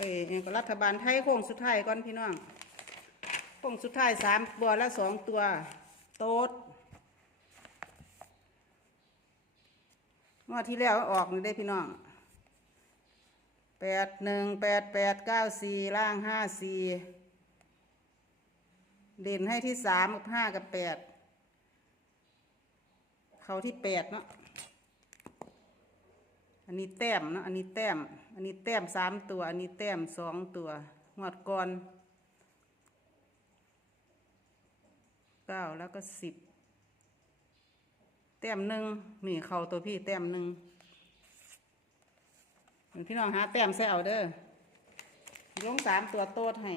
เอ้ยนี่ก็รัฐบาลไทยโค้งสุดท้ายก่อนพี่น้องโค้งสุดท้ายสามตัวและสองตัว โต๊ดงวดที่แล้วออกนี่ได้พี่น้องแปดหนึ่งแปดแปดเก้าสี่ล่างห้าสี่เด่นให้ที่สามกับห้ากับแปดเขาที่แปดเนาะ อันนี้แต้มเนาะอันนี้แต้ม อันนี้แต้มสามตัว อันนี้แต้มสองตัวงวดก่อนเก้าแล้วก็สิบแต้มหนึ่งนี่เข่าตัวพี่แต้มหนึ่งพี่น้องหาแต้มใส่เอาเด้อลงสามตัวโต๊ดให้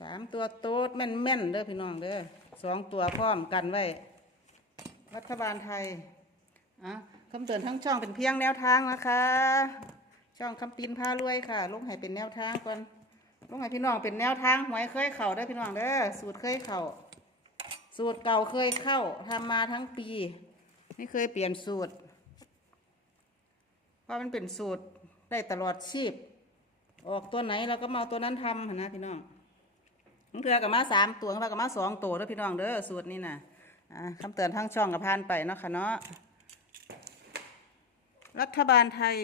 สามตัวโต๊ดแม่นแม่นๆเด้อพี่น้องเด้อสองตัวพร้อมกันไว้ รัฐบาลไทยอะคำเตือนทั้งช่องเป็นเพียงแนวทางนะคะ ช่องคำปีนพารวยค่ะลงให้เป็นแนวทางก่อนลงให้พี่น้องเป็นแนวทางหวยเคยเข่าได้พี่น้องเด้อสูตรเคยเข่าสูตรเก่าเคยเข้าทำมาทั้งปี ไม่เคยเปลี่ยนสูตร เพราะมันเป็นสูตรได้ตลอดชีพ ออกตัวไหนเราก็มาเอาตัวนั้นทำนะพี่น้องมันเทือกับมาสามตัวกับมาสองตัวเด้อพี่น้องเด้อสูตรนี้นะ อ่าคำเตือนทั้งช่องกับพานไปเนาะค่ะเนาะรัฐบาลไทย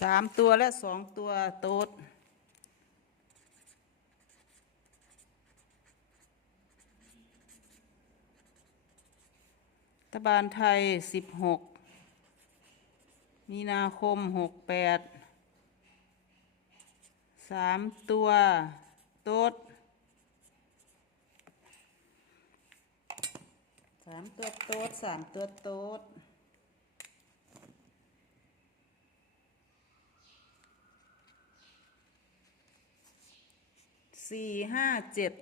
สามตัวและสองตัวโต๊ดรัฐบาลไทยสิบหกมีนาคมหกแปด สามตัวโต๊ดสามตัวโต๊ดสามตัวโต๊ดสี่ห้าเจ็ด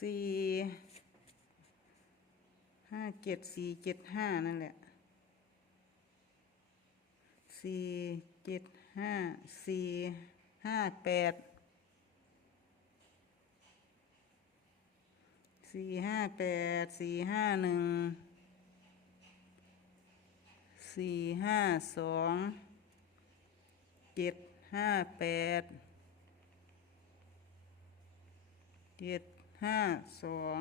สี่ห้าเจ็ดสี่เจ็ดห้านั่นแหละ สี่เจ็ดห้าสี่ห้าแปดสี่ห้าแปดสี่ห้าหนึ่งสี่ห้าสองเจ็ดห้าแปดเจ็ดห้าสอง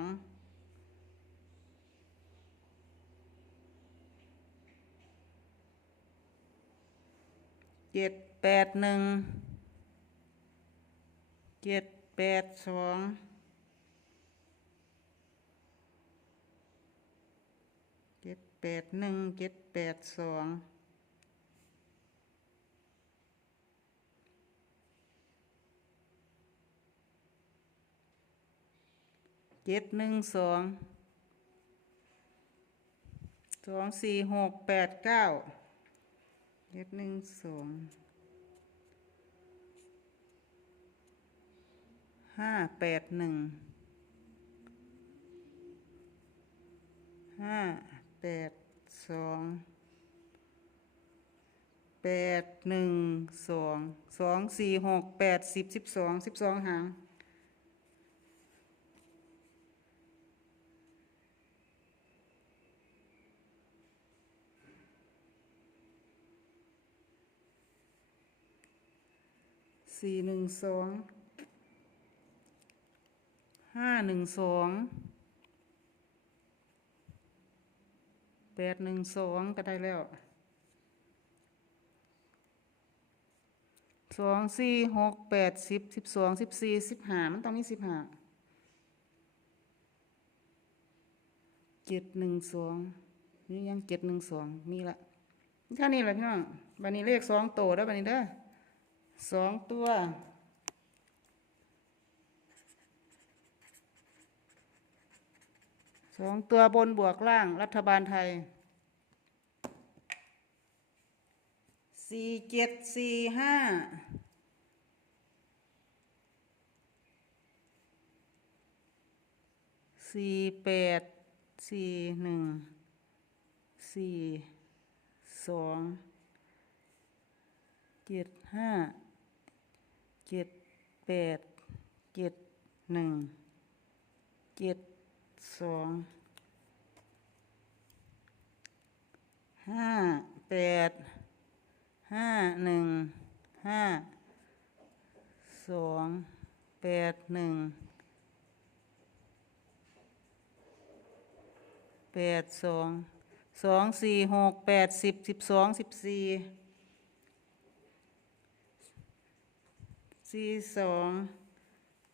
เจ็ดแปดหนึ่งเจ็ดแปดสองเจ็ดแปดหนึ่งเจ็ดแปดสองเจ็ดหนึ่งสองสองสี่หกแปดเก้า เจ็ดหนึ่งสองห้าแปดหนึ่งห้าแปดสองแปดหนึ่งสองสองสี่หกแปดสิบสิบสองสิบสองหาง สี่หนึ่งสองห้าหนึ่งสองแปดหนึ่งสองก็ได้แล้วสองสี่หกแปดสิบสิบสองสิบสี่สิบห้ามันต้องมีสิบห้าเจ็ดหนึ่งสองนี่ยังเจ็ดหนึ่งสองมีละเท่านี้แหละพี่น้องบันนี้เลขสองโตแล้วบันนี้เด้อ สองตัวสองตัวบนบวกล่างรัฐบาลไทยสี่เจ็ดสี่ห้าสี่แปดสี่หนึ่งสี่สองเจ็ดห้า เจ็ดแปดเจ็ดหนึ่งเจ็ดสองห้าแปดห้าหนึ่งห้าสองแปดหนึ่งแปดสองสองสี่หกแปดสิบสิบสองสิบสี่ สี่สอง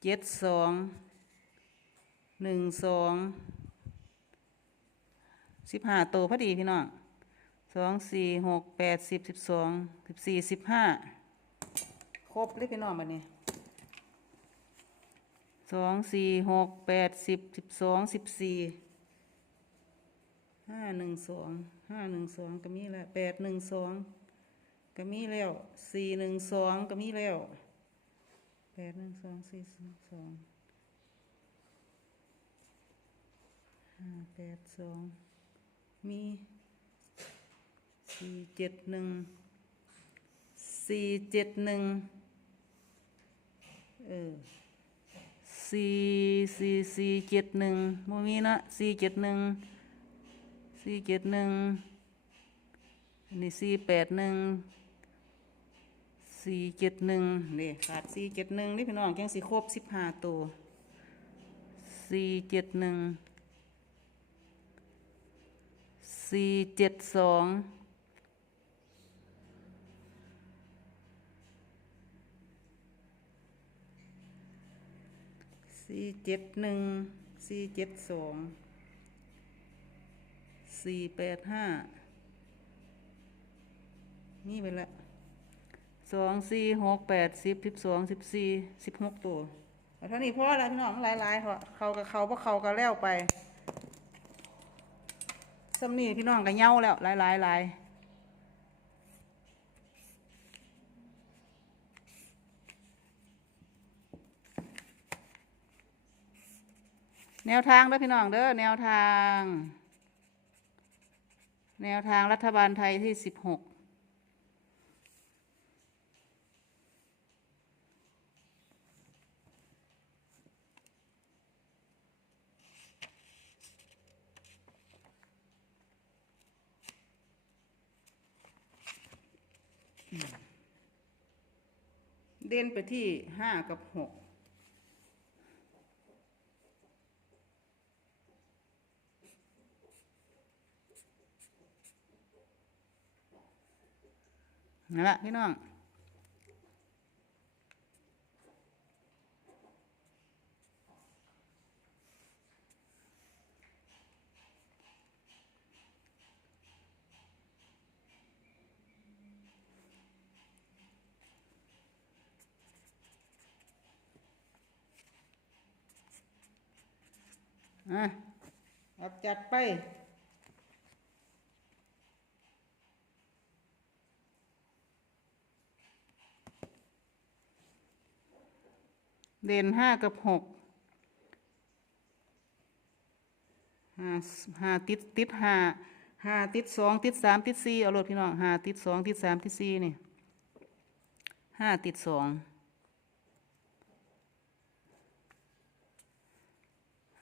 เจ็ดสองหนึ่งสองสิบห้าโตวพอดีพี่น้องสองสี่หกแปดสิบสิบสองสิบสี่สิบห้าครบเลยพี่น้องบัดนี้สองสี่หกแปดสิบสิบสองสิบสี่ห้าหนึ่งสองห้าหนึ่งสองก็มีแล้วแปดหนึ่งสองก็มีแล้วสี่หนึ่งสองก็มีแล้ว ดหนึ่งสองสี่หนึ่งสองห้าแปดสองมีสี่เจ็ดหนึ่งสี่เจ็ดหนึ่งเออสี่สี่สี่เจ็ดหนึ่งโมมีนะสี่เจ็ดหนึ่งสี่เจ็ดหนึ่งนนี้สี่แปดหนึ่ง สี่เจ็ดหนึ่งนี่ขาดสี่เจ็ดหนึ่งนี่พี่น้องยังสี่ครบสิบห้าตัวสี่เจ็ดหนึ่งสี่เจ็ดสองสี่เจ็ดหนึ่งสี่เจ็ดสองสี่แปดห้านี่ไปละ สองสี่หกแปดสิบสิบสองสิบสี่สิบหกตัวเอาเท่านี้พอแล้วพี่น้องหลายๆเขาเขากับเขาพราะเขาก็แล้วไปสำนีพี่น้องก็เหย้าแล้วหลายๆหลายแนวทางเด้อพี่น้องเด้อแนวทาง แนวทางรัฐบาลไทยที่สิบหก เด่นไปที่ห้ากับหกนั่นแหละพี่น้อง อะเอาจัดไป เด่นห้ากับหกห้าห้าติดติดห้าห้าติดสองติดสามติดสี่เอาโลดพี่น้องห้าติดสองติดสามติดสี่นี่ห้าติดสอง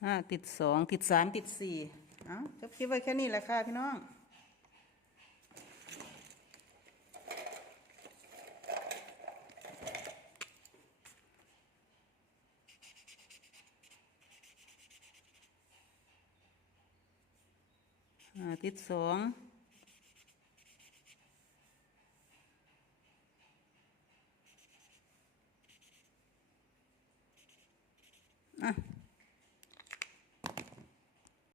ห้าติดสองติดสามติดสี่เอาจบคลิปไว้แค่นี้แหละค่ะพี่น้องติดสอง